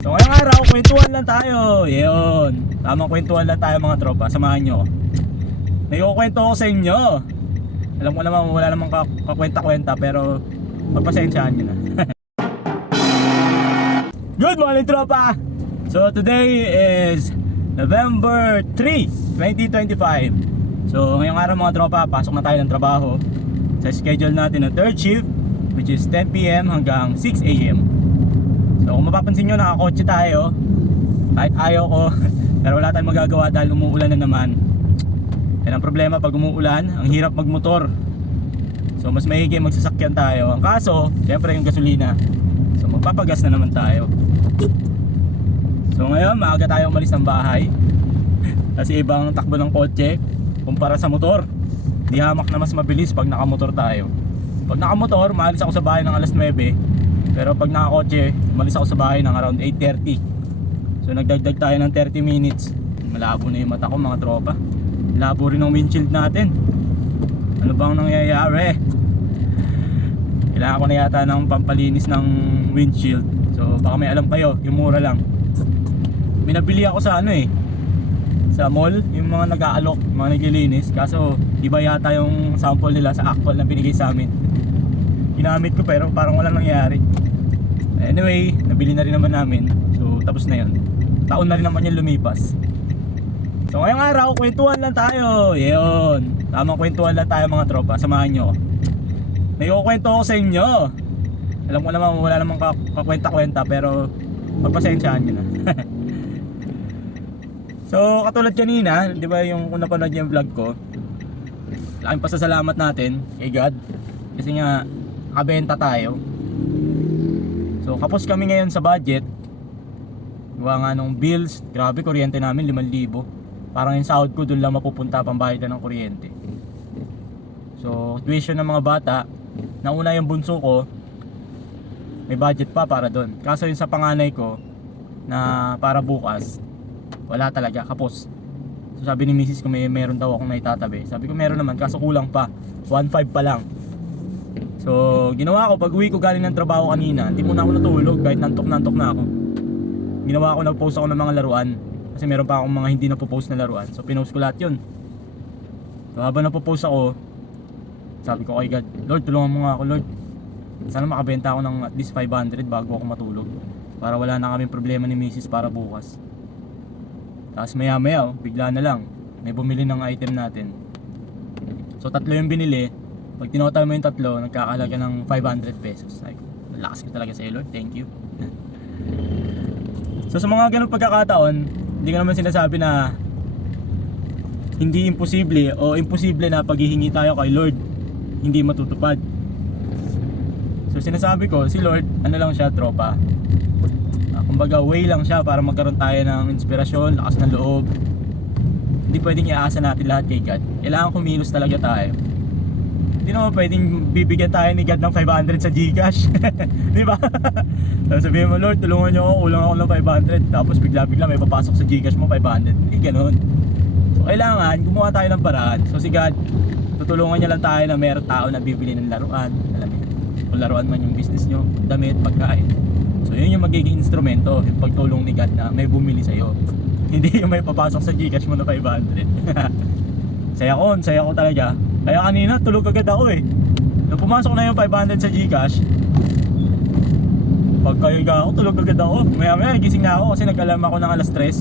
So ngayong araw, kwentuhan lang tayo. Yun, tamang kwentuhan lang tayo mga tropa. Samahan nyo. May kukwento ko sa inyo. Alam ko naman wala namang kakwenta-kwenta, pero pagpasensyahan nyo na. Good morning tropa. So today is November 3, 2025. So ngayong araw mga tropa, pasok na tayo ng trabaho. Sa schedule natin na third shift, which is 10 PM hanggang 6 AM. So kung mapapansin nyo, nakakotse tayo. Kahit ayaw ko pero wala tayong magagawa dahil umuulan na naman. Yan ang problema pag umuulan, ang hirap magmotor. So mas maigi magsasakyan tayo. Ang kaso, syempre yung gasolina. So magpapagas na naman tayo. So ngayon, maaga tayo umalis ng bahay. Kasi ibang takbo ng kotse kumpara sa motor. Di hamak na mas mabilis pag nakamotor tayo. Pag nakamotor, maalis ako sa bahay ng alas 9. Pero pag nakakotse, umalis ako sa bahay ng around 8:30. So nagdagdag tayo ng 30 minutes. Malabo na yung mata ko mga tropa. Labo rin ng windshield natin. Ano bang nangyayari? Kailangan ko na yata ng pampalinis ng windshield. So baka may alam kayo, yung mura lang. Minabili ako sa sa mall, yung mga nag-aalok, mga naglilinis. Kaso iba yata yung sample nila sa actual na binigay sa amin. Ginamit ko pero parang walang nangyari. Anyway, nabili na rin naman namin. So tapos na yun. Taon na rin naman yung lumipas. So ngayong araw, kwentuhan lang tayo. Yun, tamang kwentuhan lang tayo mga tropa. Samahan nyo. May kukwento ko sa inyo. Alam ko naman wala namang kakwenta-kwenta, pero pagpasensyahan nyo na. So katulad kanina, di ba yung kung napanood yung vlog ko, laking pasasalamat natin kay God. Kasi nga, kabenta tayo. So kapos kami ngayon sa budget. Gawa nga nung bills, grabe, kuryente namin 5,000. Parang yung sahod ko doon lang mapupunta pambayad ng kuryente. So tuition ng mga bata, nauna yung bunso ko, may budget pa para doon. Kaso yung sa panganay ko na para bukas, wala talaga, kapos. So sabi ni misis ko meron daw akong naitatabi. Sabi ko meron naman, kaso kulang pa, 1.5 pa lang. So ginawa ko, pag uwi ko galing ng trabaho kanina, hindi muna ako natulog kahit nantok na ako. Ginawa ko, nag-post ako ng mga laruan. Kasi meron pa akong mga hindi na-post na laruan. So pinost ko lahat yun. So habang na-post ako, sabi ko kay God, Lord, tulungan mo nga ako Lord. Sana makabenta ako ng at least 500 bago ako matulog, para wala na kaming problema ni misis para bukas. Tapos maya bigla na lang may bumili ng item natin. So 3 yung binili. Pag tinotal mo yung 3, nagkakahalaga ng 500 pesos. Ay, malakas ka talaga sa'yo Lord, thank you. So sa mga ganung pagkakataon, hindi ko naman sinasabi na hindi imposible o imposible na paghihingi tayo kay Lord hindi matutupad. So sinasabi ko, si Lord, ano lang siya, tropa. Kumbaga way lang siya para magkaroon tayo ng inspirasyon, lakas ng loob. Hindi pwedeng iaasa natin lahat kay God. Kailangan kumilos talaga tayo. Hindi naman pwedeng bibigyan tayo ni God ng 500 sa GCash. Di ba? So sabihin mo, Lord, tulungan niyo ako, kulang ako ng 500. Tapos bigla-bigla may papasok sa GCash mo 500. Hindi ganun. So kailangan gumawa tayo ng paraan. So si God, tutulungan niya lang tayo na mayroong tao na bibili ng laruan. Alam niyo, kung laruan man yung business nyo, damit, pagkain. So yun yung magiging instrumento, yung pagtulong ni God na may bumili sa'yo. Hindi yung may papasok sa GCash mo na 500. Saya ko talaga. Kaya kanina tulog agad ako eh. Nung pumasok na yung 500 sa GCash, pagkahiga ako, tulog agad ako. Maya gising na ako kasi nag-alarm ako ng alas 3.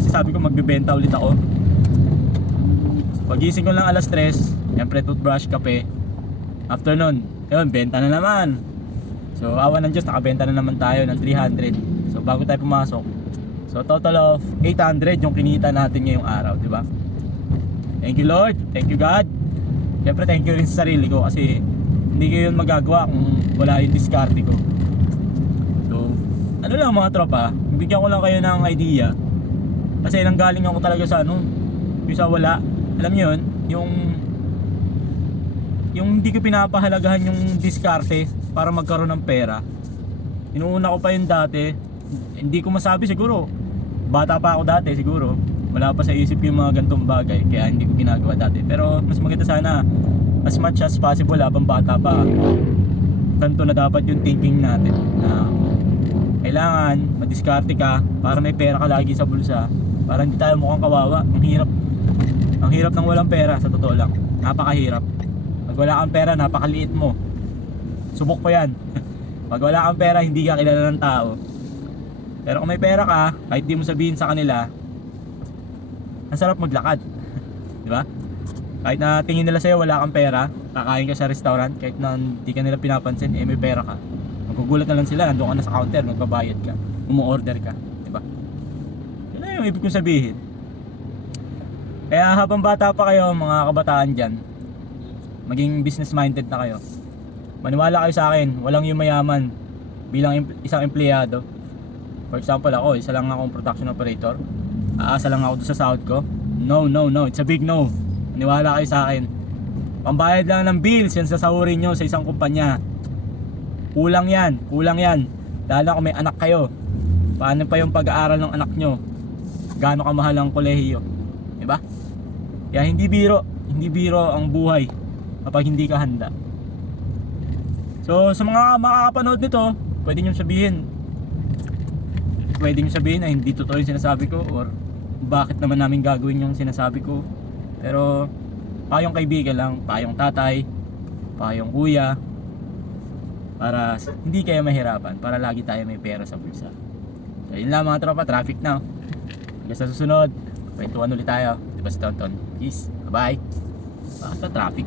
Kasi sabi ko magbebenta ulit ako. So pagising ko lang alas 3, siyempre toothbrush, kape. After nun, yun, benta na naman. So awa ng Diyos, nakabenta na naman tayo ng 300. So bago tayo pumasok, so total of 800 yung kinita natin ngayong araw, di ba? Thank you Lord, thank you God. Siyempre thank you rin sa sarili ko kasi hindi ko yun magagawa kung wala yung diskarte ko. So ano lang mga tropa, bigyan ko lang kayo ng idea. Kasi nanggaling ako talaga sa yung sa wala. Alam niyo yun, yung hindi ko pinapahalagahan yung diskarte para magkaroon ng pera. Inuuna ko pa yun dati. Hindi ko masabi, siguro bata pa ako dati, siguro wala pa sa isip yung mga gantong bagay, kaya hindi ko ginagawa dati. Pero mas maganda sana as much as possible habang bata pa, ganito na dapat yung thinking natin na kailangan madiskarte ka para may pera ka lagi sa bulsa, para hindi tayo mukhang kawawa. Ang hirap ng walang pera, sa totoo lang. Napakahirap. Pag wala kang pera, napakaliit mo. Subok ko yan. Pag wala kang pera, hindi ka kilala ng tao. Pero kung may pera ka, kahit di mo sabihin sa kanila, ang sarap maglakad. Di ba? Kahit na tingin nila sa'yo wala kang pera, kakain ka sa restaurant, kahit na hindi ka nila pinapansin, eh may pera ka. Magugulat na lang sila, nandun ka na sa counter, magbabayad ka, umu-order ka. Di ba? Yun na yung ibig kong sabihin. Kaya habang bata pa kayo, mga kabataan dyan, maging business minded na kayo. Maniwala kayo sa akin, walang yung mayaman bilang isang empleyado. For example ako, isa lang akong production operator. Aasa lang ako doon sa sahod ko. No, it's a big no. Maniwala kayo sa akin. Pambayad lang ng bills yan sasahurin nyo sa isang kumpanya. Kulang yan. Lalo kung may anak kayo. Paano pa yung pag-aaral ng anak nyo? Gaano kamahal ang kolehiyo? Diba? Kaya hindi biro ang buhay kapag hindi ka handa. So sa mga makakapanood nito, pwede nyo sabihin na hindi totoo yung sinasabi ko, or bakit naman namin gagawin yung sinasabi ko. Pero payong kaibigan lang, payong tatay, payong kuya, para hindi kayo mahirapan, para lagi tayo may pera sa bulsa. So yun lang mga tropa, traffic na. Hanggang sa susunod, kwentuhan ulit tayo. Diba si Tonton? Peace, bye. Basta traffic.